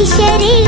ഈശ്വരീ